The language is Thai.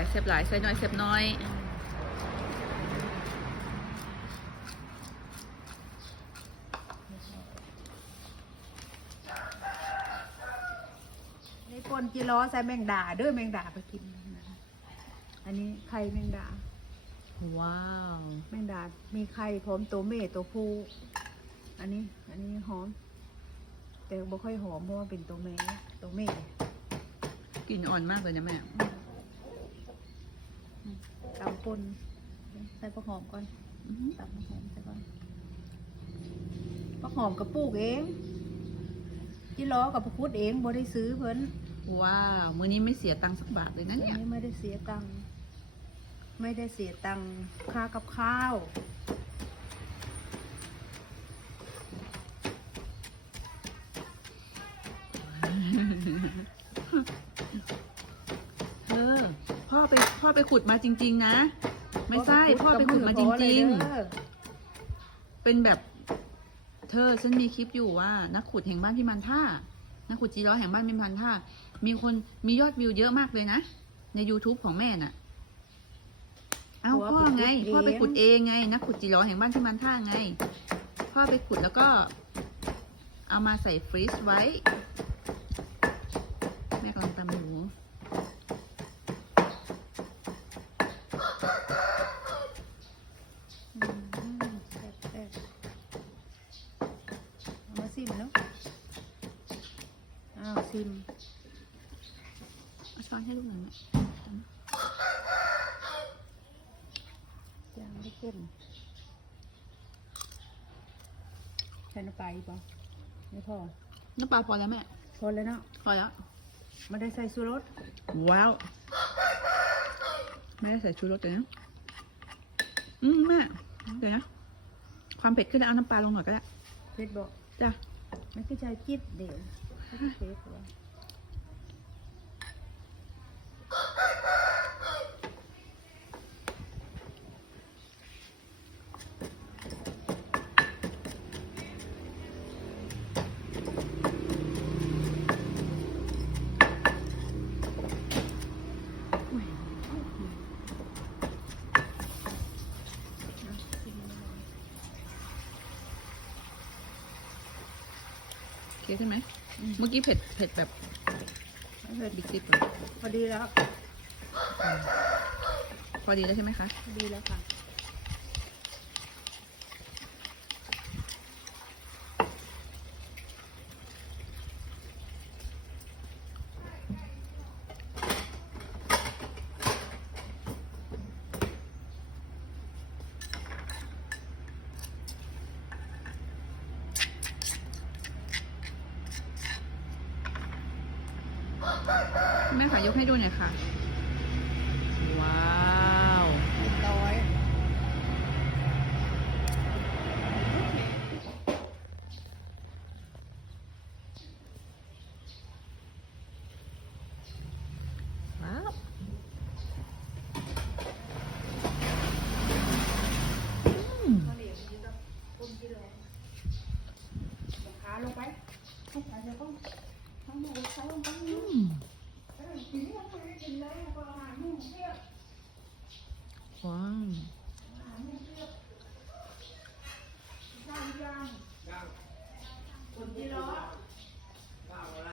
ายเสียบหลายใส่น้อยเสียบน้อยนี่ปนจีร้อใส่แมงดาเด้อแมงดาไปกินนะอันนี้ไข่แมงดา ว้าว แมงดา มีไข่พร้อมตัวเม่ตัวผู้ อันนี้ อันนี้หอม แต่บ่ค่อยหอมเพราะว่าเป็นตัวแม่ตัวเม่กลิ่นอ่อนมากเลยนะแม่ ตำปนใส่ผักหอมก่อนอื้อหือตำผักหอมใส่ก่อนผักหอมกับปลูกเองจีร้อกับพระคุดเองบ่ได้ซื้อเพิ่นว้าวมื้อนี้ไม่เสียตังค์สักบาทเลยนะอันเนี่ยนี้ไม่ได้เสียตังค์ไม่ได้เสียตังค์ค่ากับข้าว เออ พ่อไปพ่อไปขุดมาจริง ๆ นะ ไม่ใช่พ่อไปขุดมาจริง ๆ เป็นแบบ เธอฉันมีคลิปอยู่ว่า นักขุดแห่งบ้านพิมันท่านักขุดจีร้อยแห่งบ้านพิมันท่ามีคนมียอดวิวเยอะมากเลยนะ ใน YouTube ของแม่น่ะ เอ้าเพราะพ่อว่าไงไปขุดเองพ่อไปขุดเองไง นักขุดจีร้อยแห่งบ้านพิมันท่าไง พ่อไปขุดแล้วก็ เอามาใส่ฟรีซไว้ แม่กำลังตำหมู อืมแซ่บแซ่บ เอามาซิมเนาะอ้าวซิมเอาช้อนให้ลูกหน่อยแม่จางได้เข้มใช้น้ำปลาอีกเปล่าไม่พอ น้ำปลาพอแล้วแม่ พอแล้วเนาะ พอแล้ว ไม่ได้ใส่ชูรส ว้าวแม่ได้ใส่ชูรสเลยนะ อืมแม่ เดี๋ยวนะ ความเผ็ดขึ้นแล้วเอาน้ำปลาลงหน่อยก็ได้ เผ็ดบอกจ้ะ มันก็จะจิบเดียวไม่เผ็ดหรอก โอ เคใช่ไหม เมื่อกี้เผ็ดเผ็ดแบบไม่เผ็ดบิ๊กซิปเลยพอดีแล้ว พอดีแล้วใช่ไหมคะพอดีแล้วค่ะ แม่ขายกให้ดูหน่อยค่ะ ว้าวเรียบร้อยว้าวข้าวเหนียวนี่ก็ต้มที่ร้อนขาลงไปลงไปเดี๋ยวก็ทั้งหมดเขาลงไป อื